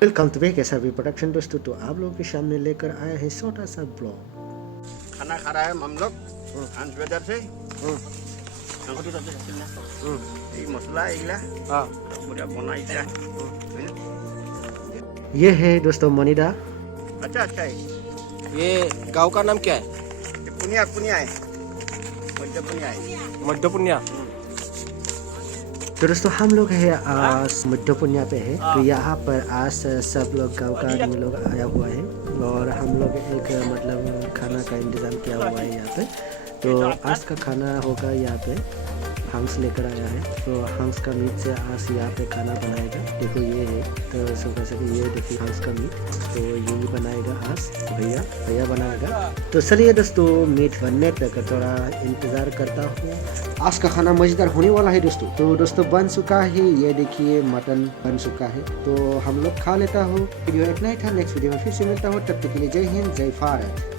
Welcome to back SRB production दोस्तों। तो आप लोगों के सामने लेकर आए हैं छोटा सा ब्लॉग। खाना खा रहा है हम लोग हंस वेदर से मसला बढ़िया बना ये है दोस्तों मनीदा। अच्छा अच्छा है। ये गांव का नाम क्या है? ये पुनिया पुनिया है, मध्य पुनिया है। मध्य पुनिया। तो दोस्तों हम लोग है आज मध्य पुनिया पे है। तो यहाँ पर आज सब लोग गांव का आदमी लोग आया हुआ है और हम लोग एक मतलब खाना का इंतज़ाम किया हुआ है यहाँ पे। तो आज का खाना होगा यहाँ पे हंस लेकर आया है। तो हंस का मीट से आज यहाँ पे खाना बनाएगा। देखो ये है, तो सुबह से ये देखिए हंस का मीट, तो यही बनाएगा आज भैया बनाएगा। तो चलिए दोस्तों मीट बनने तक थोड़ा इंतज़ार करता हूँ। आज का खाना मज़ेदार होने वाला है दोस्तों। तो दोस्तों बन चुका है, ये देखिए मटन बन चुका है। तो हम लोग खा लेता हूँ। वीडियो इतना ही था, नेक्स्ट वीडियो में फिर से मिलता हूँ। तब तक के लिए जय हिंद जय भारत।